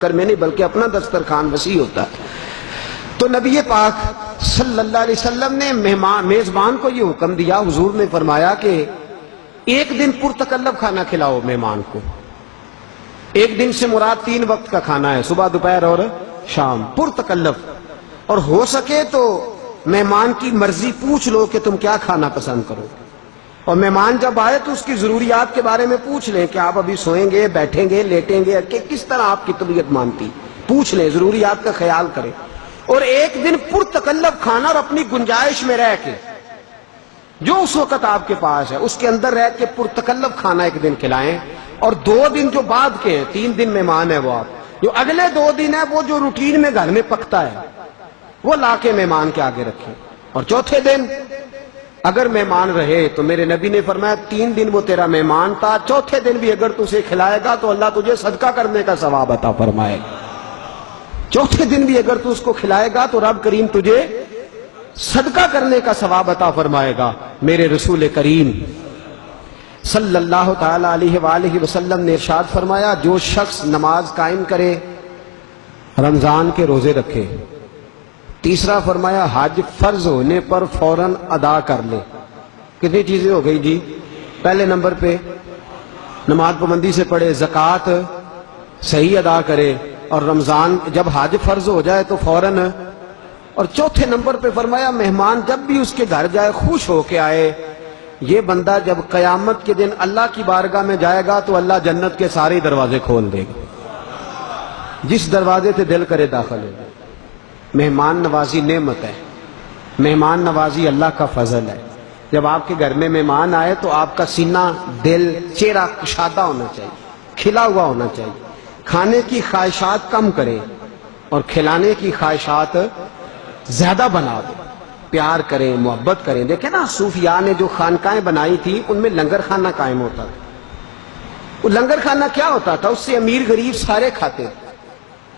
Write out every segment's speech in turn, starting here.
کر میں نہیں بلکہ اپنا دسترخوان وسیع ہوتا ہے۔ تو نبی پاک صلی اللہ علیہ وسلم نے میزبان کو یہ حکم دیا، حضور نے فرمایا کہ ایک دن پرتکلف کھانا کھلاؤ مہمان کو۔ ایک دن سے مراد 3 وقت کا کھانا ہے، صبح دوپہر اور شام، پرتکلف۔ اور ہو سکے تو مہمان کی مرضی پوچھ لو کہ تم کیا کھانا پسند کرو، اور مہمان جب آئے تو اس کی ضروریات کے بارے میں پوچھ لیں کہ آپ ابھی سوئیں گے، بیٹھیں گے، لیٹیں گے، کہ کس طرح آپ کی طبیعت مانتی، پوچھ لیں، ضروریات کا خیال کریں۔ اور ایک دن پرتکلف کھانا، اور اپنی گنجائش میں رہ کے جو اس وقت آپ کے پاس ہے اس کے اندر رہ کے پرتکلف کھانا ایک دن کھلائیں۔ اور 2 دن جو بعد کے ہیں، 3 دن مہمان ہے وہ آپ، جو اگلے 2 دن ہے وہ جو روٹین میں گھر میں پکتا ہے وہ لا کے مہمان کے آگے رکھیں۔ اور چوتھے دن اگر مہمان رہے تو میرے نبی نے فرمایا 3 دن وہ تیرا مہمان تھا، چوتھے دن بھی اگر تو اسے کھلائے گا تو اللہ تجھے صدقہ کرنے کا ثواب عطا فرمائے گا۔ چوتھے دن بھی اگر تو اس کو کھلائے گا تو رب کریم تجھے صدقہ کرنے کا ثواب عطا فرمائے گا۔ میرے رسول کریم صلی اللہ تعالی علیہ وآلہ وسلم نے ارشاد فرمایا، جو شخص نماز قائم کرے، رمضان کے روزے رکھے، تیسرا فرمایا حج فرض ہونے پر فوراً ادا کر لے۔ کتنی چیزیں ہو گئی جی؟ پہلے نمبر پہ نماز پابندی سے پڑھے، زکوٰۃ صحیح ادا کرے، اور رمضان جب حج فرض ہو جائے تو فوراً۔ اور چوتھے نمبر پہ فرمایا مہمان جب بھی اس کے گھر جائے خوش ہو کے آئے۔ یہ بندہ جب قیامت کے دن اللہ کی بارگاہ میں جائے گا تو اللہ جنت کے سارے دروازے کھول دے گا، جس دروازے سے دل کرے داخل ہو۔ مہمان نوازی نعمت ہے، مہمان نوازی اللہ کا فضل ہے۔ جب آپ کے گھر میں مہمان آئے تو آپ کا سینہ، دل، چہرہ کشادہ ہونا چاہیے، کھلا ہوا ہونا چاہیے۔ کھانے کی خواہشات کم کریں اور کھلانے کی خواہشات زیادہ بنا دیں، پیار کریں، محبت کریں۔ دیکھیں نا، صوفیاء نے جو خانقاہیں بنائی تھی ان میں لنگر خانہ قائم ہوتا تھا۔ وہ لنگر خانہ کیا ہوتا تھا؟ اس سے امیر غریب سارے کھاتے تھے۔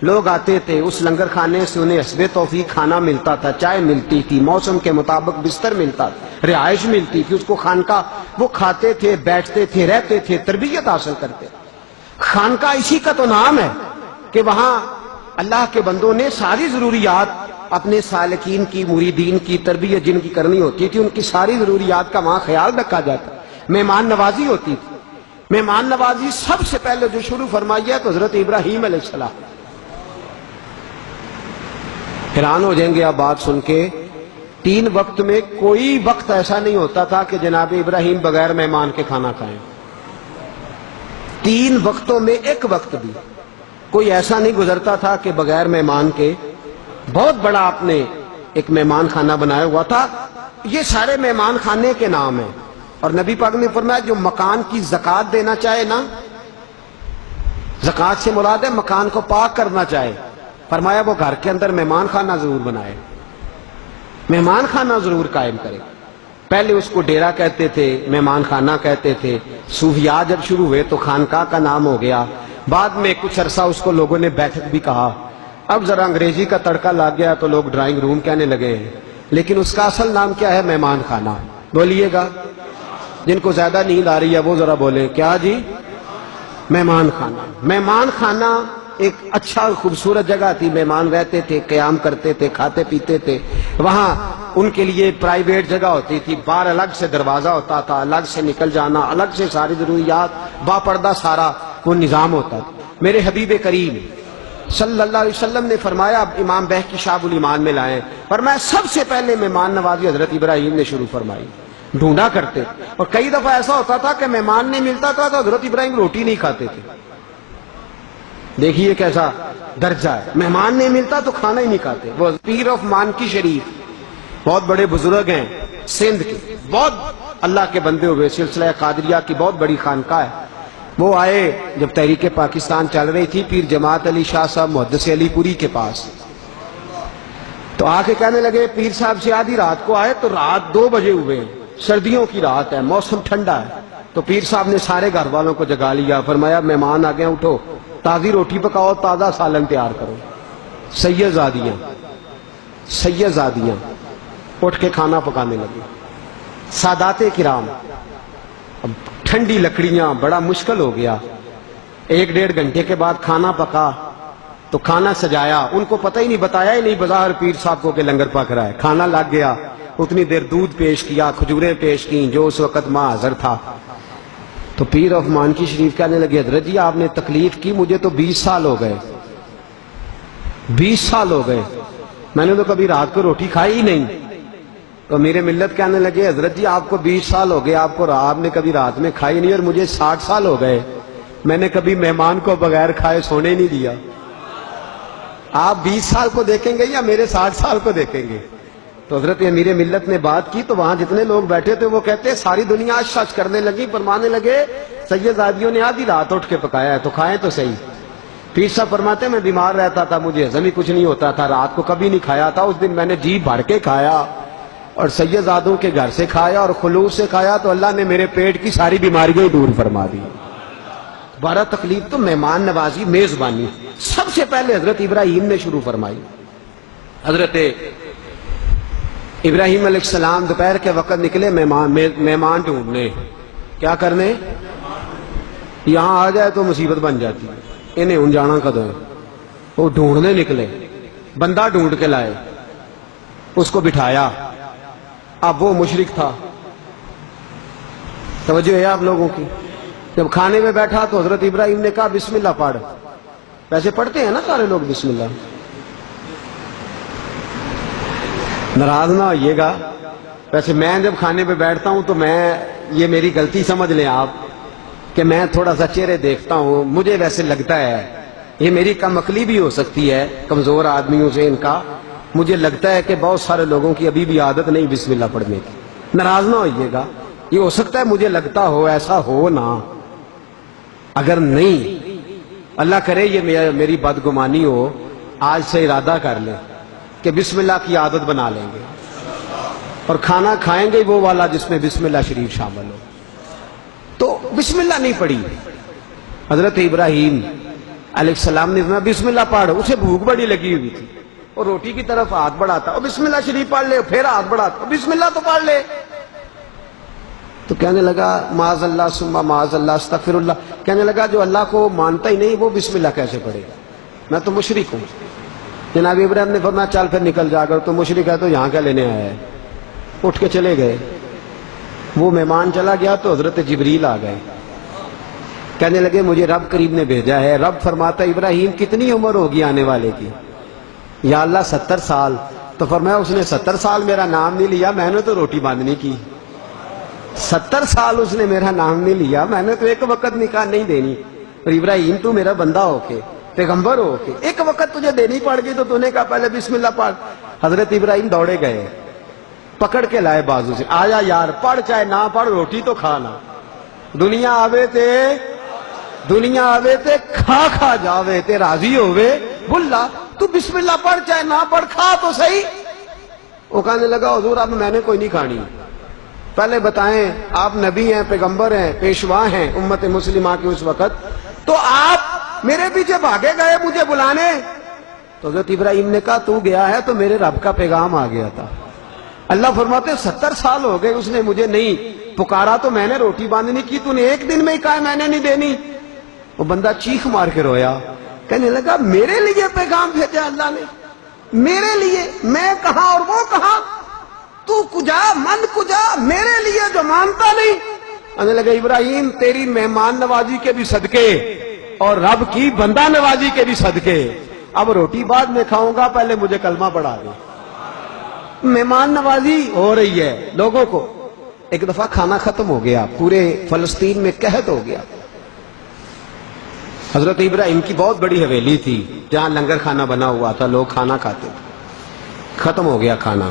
لوگ آتے تھے اس لنگر خانے سے، انہیں حسب توفیق کھانا ملتا تھا، چائے ملتی تھی، موسم کے مطابق بستر ملتا تھا، رہائش ملتی تھی، اس کو خانقاہ، وہ کھاتے تھے، بیٹھتے تھے، رہتے تھے، تربیت حاصل کرتے۔ خانقاہ اسی کا تو نام ہے کہ وہاں اللہ کے بندوں نے ساری ضروریات اپنے سالکین کی، مریدین کی تربیت جن کی کرنی ہوتی تھی، ان کی ساری ضروریات کا وہاں خیال رکھا جاتا۔ مہمان نوازی ہوتی تھی۔ مہمان نوازی سب سے پہلے جو شروع فرمائی ہے تو حضرت ابراہیم علیہ السلام۔ حیران ہو جائیں گے آپ بات سن کے، 3 وقت میں کوئی وقت ایسا نہیں ہوتا تھا کہ جناب ابراہیم بغیر مہمان کے کھانا کھائیں۔ 3 وقتوں میں ایک وقت بھی کوئی ایسا نہیں گزرتا تھا کہ بغیر مہمان کے۔ بہت بڑا آپ نے ایک مہمان خانہ بنایا ہوا تھا۔ یہ سارے مہمان خانے کے نام ہیں۔ اور نبی پاک نے فرمایا جو مکان کی زکوٰۃ دینا چاہے نا، زکوٰۃ سے مراد ہے مکان کو پاک کرنا چاہے، فرمایا وہ گھر کے اندر مہمان خانہ ضرور بنائے، مہمان خانہ ضرور قائم کرے۔ پہلے اس کو ڈیرا کہتے تھے، مہمان خانہ کہتے تھے۔ صوفیاء جب شروع ہوئے تو خانقاہ کا نام ہو گیا۔ بعد میں کچھ عرصہ اس کو لوگوں نے بیٹھک بھی کہا۔ اب ذرا انگریزی کا تڑکا لگ گیا تو لوگ ڈرائنگ روم کہنے لگے ہیں، لیکن اس کا اصل نام کیا ہے؟ مہمان خانہ۔ بولیے گا، جن کو زیادہ نیند آ رہی ہے وہ ذرا بولیں، کیا جی؟ مہمان خانہ۔ مہمان خانہ ایک اچھا خوبصورت جگہ تھی، مہمان رہتے تھے، قیام کرتے تھے، کھاتے پیتے تھے۔ وہاں ان کے لیے پرائیویٹ جگہ ہوتی تھی، باہر الگ سے دروازہ ہوتا تھا، الگ سے نکل جانا، الگ سے ساری ضروریات، باپردہ سارا وہ نظام ہوتا تھا۔ میرے حبیب کریم صلی اللہ علیہ وسلم نے فرمایا، اب امام بہقی شعب الایمان میں لائیں، فرمایا سب سے پہلے مہمان نوازی حضرت ابراہیم نے شروع فرمائی۔ ڈھونڈا کرتے، اور کئی دفعہ ایسا ہوتا تھا کہ مہمان نہیں ملتا تھا تو حضرت ابراہیم روٹی نہیں کھاتے تھے۔ دیکھیے کیسا درجہ ہے، مہمان نہیں ملتا تو کھانا ہی نہیں کھاتے۔ وہ پیر آف مانکی شریف بہت بڑے بزرگ ہیں سندھ کے، بہت اللہ کے بندے ہوئے، سلسلہ قادریہ کی بہت بڑی خانقاہ ہے۔ وہ آئے جب تحریک پاکستان چل رہی تھی، پیر جماعت علی شاہ صاحب محدث علی پوری کے پاس، تو آ کے کہنے لگے پیر صاحب سے آدھی رات کو آئے تو رات 2 بجے ہوئے، سردیوں کی رات ہے، موسم ٹھنڈا ہے۔ تو پیر صاحب نے سارے گھر والوں کو جگا لیا، فرمایا مہمان آ گئے، اٹھو، تازی روٹی پکاؤ، تازہ سالن تیار کرو۔ سیدزادیاں اٹھ کے کھانا پکانے لگے۔ سادات کرام، اب ٹھنڈی لکڑیاں، بڑا مشکل ہو گیا۔ 1-1.5 گھنٹے کے بعد کھانا پکا، تو کھانا سجایا، ان کو پتہ ہی نہیں، بتایا ہی نہیں بظاہر پیر صاحب کو کہ لنگر پک رہا ہے. کھانا لگ گیا، اتنی دیر دودھ پیش کیا، کھجوریں پیش کی، جو اس وقت ماں حاضر تھا. تو پیر آف مانکی شریف کہنے لگے حضرت جی آپ نے تکلیف کی، مجھے تو 20 سال ہو گئے، 20 سال ہو گئے، میں نے تو کبھی رات کو روٹی کھائی ہی نہیں. تو میرے ملت کہنے لگے حضرت جی آپ کو 20 سال ہو گئے، آپ نے کبھی رات میں کھائی نہیں، اور مجھے 60 سال ہو گئے، میں نے کبھی مہمان کو بغیر کھائے سونے نہیں دیا. آپ 20 سال کو دیکھیں گے یا میرے 60 سال کو دیکھیں گے؟ تو حضرت امیر ملت نے بات کی تو وہاں جتنے لوگ بیٹھے تھے وہ کہتے ساری دنیا آج سچ کرنے لگی، فرمانے لگے سید زادیوں نے آدھی رات اٹھ کے پکایا ہے تو کھائیں تو صحیح. پیر صاحب فرماتے میں بیمار رہتا تھا، مجھے ہضم ہی کچھ نہیں ہوتا تھا، رات کو کبھی نہیں کھایا تھا، اس دن میں نے جی بھر کے کھایا اور سید زادوں کے گھر سے کھایا اور خلوص سے کھایا تو اللہ نے میرے پیٹ کی ساری بیماریاں دور فرما دی. بارہ تکلیف تو مہمان نوازی، میزبانی سب سے پہلے حضرت ابراہیم نے شروع فرمائی. حضرت ابراہیم علیہ السلام دوپہر کے وقت نکلے مہمان ڈھونڈنے. کیا کرنے؟ یہاں آ جائے تو مصیبت بن جاتی ہے، انہیں ان جانا کدوں ہے. وہ ڈھونڈنے نکلے، بندہ ڈھونڈ کے لائے، اس کو بٹھایا. اب وہ مشرک تھا. توجہ ہے آپ لوگوں کی؟ جب کھانے میں بیٹھا تو حضرت ابراہیم نے کہا بسم اللہ پڑھ. ویسے پڑھتے ہیں نا سارے لوگ بسم اللہ، ناراض نہ ہوئیے گا. ویسے میں جب کھانے پہ بیٹھتا ہوں تو یہ میری غلطی سمجھ لیں آپ کہ میں تھوڑا سا چہرے دیکھتا ہوں، مجھے ویسے لگتا ہے، یہ میری کم عقلی بھی ہو سکتی ہے کمزور آدمیوں سے ان کا، مجھے لگتا ہے کہ بہت سارے لوگوں کی ابھی بھی عادت نہیں بسم اللہ پڑھنے کی. ناراض نہ ہوئیے گا، یہ ہو سکتا ہے مجھے لگتا ہو، ایسا ہو نہ. اگر نہیں، اللہ کرے یہ میری بدگمانی ہو، آج سے ارادہ کر لیں کہ بسم اللہ کی عادت بنا لیں گے اور کھانا کھائیں گے وہ والا جس میں بسم اللہ شریف شامل ہو. تو بسم اللہ نہیں پڑھی. حضرت ابراہیم علیہ السلام نے بسم اللہ پڑھ، اسے بھوک بڑی لگی ہوئی تھی اور روٹی کی طرف ہاتھ بڑھاتا، اور بسم اللہ شریف پڑھ لے، پھر ہاتھ بڑھاتا، بسم اللہ تو پڑھ لے. تو کہنے لگا معاذ اللہ ثم معاذ اللہ استغفر اللہ. کہنے لگا جو اللہ کو مانتا ہی نہیں وہ بسم اللہ کیسے پڑھے گا، میں تو مشرک ہوں. جناب ابراہیم نے فرمایا چل پھر نکل جا کر، تو مشرک ہے تو یہاں کیا لینے آیا ہے. اٹھ کے چلے گئے. وہ مہمان چلا گیا تو حضرت جبریل آ گئے. کہنے لگے مجھے رب کریم نے بھیجا ہے. رب فرماتا ابراہیم کتنی عمر ہوگی آنے والے کی؟ یا اللہ 70 سال. تو فرمایا اس نے 70 سال میرا نام نہیں لیا، میں نے تو روٹی باندھنی کی. 70 سال اس نے میرا نام نہیں لیا، میں نے تو ایک وقت نکاح نہیں دینی. اور ابراہیم تو میرا بندہ ہو کے، پیغمبر ہو کے ایک وقت تجھے دینی پڑ گئی تو نے کہا پہلے بسم اللہ پڑھ. حضرت ابراہیم دوڑے گئے، پکڑ کے لائے بازو سے، آیا یار پڑھ چاہے نہ پڑھ روٹی تو کھانا. دنیا آوے تے کھا کھا جاوے تے راضی ہوئے بلا. تو بسم اللہ پڑھ چاہے نہ پڑھ، کھا تو صحیح. وہ کہنے لگا حضور اب میں نے کوئی نہیں کھانی. پہلے بتائیں آپ نبی ہیں، پیغمبر ہیں، پیشوا ہیں امت مسلمہ کے اس وقت، تو آپ میرے پیچھے بھاگے گئے مجھے بلانے. تو حضرت ابراہیم نے کہا تو گیا ہے تو میرے رب کا پیغام آ گیا تھا. اللہ فرماتے 70 سال ہو گئے اس نے مجھے نہیں پکارا تو میں نے روٹی باندھنی کی، تو نے ایک دن میں ہی کہا میں نے نہیں دینی. وہ بندہ چیخ مار کے رویا، کہنے لگا میرے لیے پیغام بھیجا اللہ نے، میرے لیے، میں کہاں اور وہ کہاں، تو کجا من کجا، میرے لیے جو مانتا نہیں. کہنے لگا ابراہیم تیری مہمان نوازی کے بھی صدقے اور رب کی بندہ نوازی کے بھی صدقے، اب روٹی بعد میں کھاؤں گا، پہلے مجھے کلمہ پڑھا دے. مہمان نوازی ہو رہی ہے لوگوں کو. ایک دفعہ کھانا ختم ہو گیا، پورے فلسطین میں قحط ہو گیا. حضرت ابراہیم کی بہت بڑی حویلی تھی جہاں لنگر کھانا بنا ہوا تھا، لوگ کھانا کھاتے تھے. ختم ہو گیا کھانا،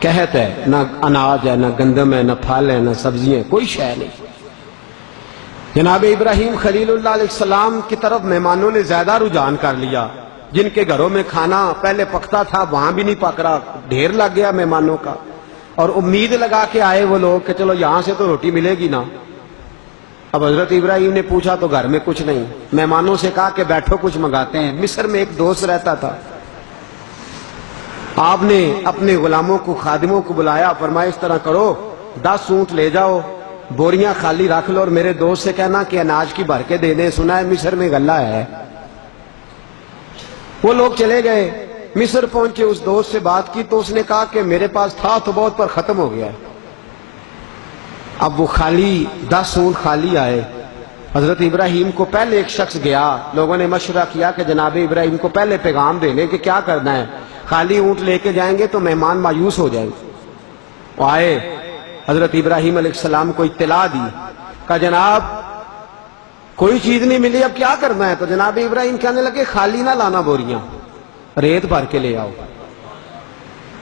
قحط ہے، نہ اناج ہے، نہ گندم ہے، نہ پھل ہے، نہ سبزیاں، کوئی شے نہیں. جناب ابراہیم خلیل اللہ علیہ السلام کی طرف مہمانوں نے زیادہ رجحان کر لیا. جن کے گھروں میں کھانا پہلے پکتا تھا وہاں بھی نہیں پک رہا، ڈھیر لگ گیا مہمانوں کا. اور امید لگا کے آئے وہ لوگ کہ چلو یہاں سے تو روٹی ملے گی نا. اب حضرت ابراہیم نے پوچھا تو گھر میں کچھ نہیں. مہمانوں سے کہا کہ بیٹھو کچھ منگاتے ہیں. مصر میں ایک دوست رہتا تھا، آپ نے اپنے غلاموں کو، خادموں کو بلایا، فرمایا اس طرح کرو 10 اونٹ لے جاؤ، بوریاں خالی رکھ لو اور میرے دوست سے کہنا کہ اناج کی بھر کے دے دیں، سنا ہے مصر میں غلہ ہے. وہ لوگ چلے گئے، مصر پہنچے، اس دوست سے بات کی تو اس نے کہا کہ میرے پاس تھا تو بہت پر ختم ہو گیا ہے۔ اب وہ خالی 10 اونٹ خالی آئے۔ حضرت ابراہیم کو پہلے ایک شخص گیا، لوگوں نے مشورہ کیا کہ جناب ابراہیم کو پہلے پیغام دے لیں کہ کیا کرنا ہے، خالی اونٹ لے کے جائیں گے تو مہمان مایوس ہو جائیں گے۔ وہ آئے، حضرت ابراہیم علیہ السلام کو اطلاع دی، کہا جناب کوئی چیز نہیں ملی، اب کیا کرنا ہے؟ تو جناب ابراہیم کہنے لگے خالی نہ لانا بوریاں، ریت بھر کے لے آؤ،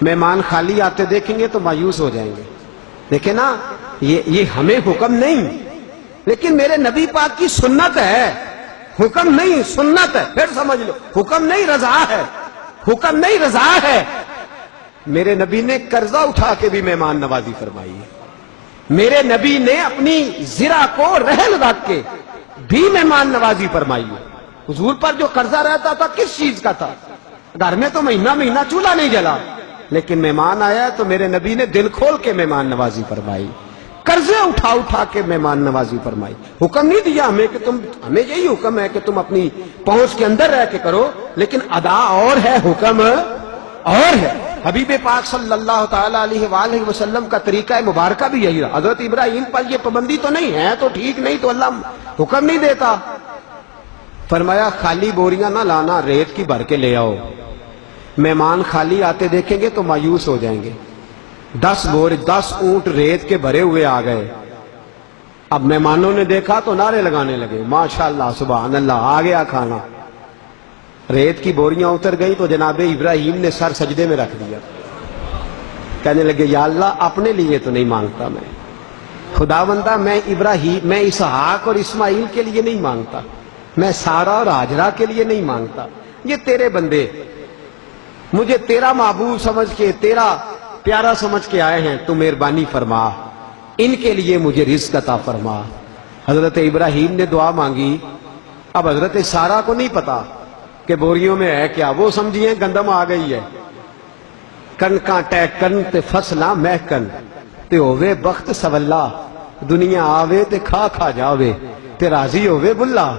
مہمان خالی آتے دیکھیں گے تو مایوس ہو جائیں گے۔ دیکھیں نا، یہ ہمیں حکم نہیں، لیکن میرے نبی پاک کی سنت ہے، حکم نہیں سنت ہے، پھر سمجھ لو، حکم نہیں رضا ہے، حکم نہیں رضا ہے۔ میرے نبی نے قرضہ اٹھا کے بھی مہمان نوازی فرمائی ہے، میرے نبی نے اپنی زرہ کو رہن رکھ کے بھی مہمان نوازی فرمائی ہے۔ حضور پر جو قرضہ رہتا تھا کس چیز کا تھا؟ گھر میں تو مہینہ مہینہ چولہا نہیں جلا، لیکن مہمان آیا تو میرے نبی نے دل کھول کے مہمان نوازی فرمائی، قرضے اٹھا اٹھا کے مہمان نوازی فرمائی۔ حکم نہیں دیا ہمیں کہ ہمیں یہی حکم ہے کہ تم اپنی پہنچ کے اندر رہ کے کرو، لیکن ادا اور ہے، حکم اور ہے۔ حبیب پاک صلی اللہ تعالیٰ علیہ وآلہ وسلم کا طریقہ مبارکہ بھی یہی رہا۔ حضرت ابراہیم پر یہ پابندی تو نہیں ہے تو ٹھیک، نہیں تو اللہ حکم نہیں دیتا۔ فرمایا خالی بوریاں نہ لانا، ریت کی بھر کے لے آؤ، مہمان خالی آتے دیکھیں گے تو مایوس ہو جائیں گے۔ 10 اونٹ ریت کے بھرے ہوئے آ گئے۔ اب مہمانوں نے دیکھا تو نعرے لگانے لگے، ماشاءاللہ سبحان اللہ، آ گیا کھانا۔ ریت کی بوریاں اتر گئی تو جناب ابراہیم نے سر سجدے میں رکھ دیا، کہنے لگے یا اللہ اپنے لیے تو نہیں مانگتا میں، خداوندہ میں اسحاق اور اسماعیل کے لیے نہیں مانگتا، میں سارا اور ہاجرہ کے لیے نہیں مانگتا، یہ تیرے بندے مجھے تیرا محبوب سمجھ کے، تیرا پیارا سمجھ کے آئے ہیں، تو مہربانی فرما، ان کے لیے مجھے رزق عطا فرما۔ حضرت ابراہیم نے دعا مانگی۔ اب حضرت سارا کو نہیں پتا کہ بوریوں میں ہے کیا، وہ سمجھیے گندم آ گئی ہے۔ کنکاں ٹیکن تے فصلاں محکن تے ہووے بخت سولا، دنیا آوے تے کھا کھا جاوے تے راضی ہووے بلا۔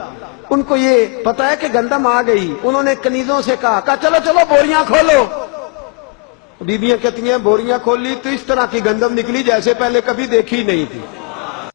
ان کو یہ پتا ہے کہ گندم آ گئی، انہوں نے کنیزوں سے کہا چلو چلو بوریاں کھولو۔ بیویاں کہتی ہیں بوریاں کھول لی تو اس طرح کی گندم نکلی جیسے پہلے کبھی دیکھی نہیں تھی۔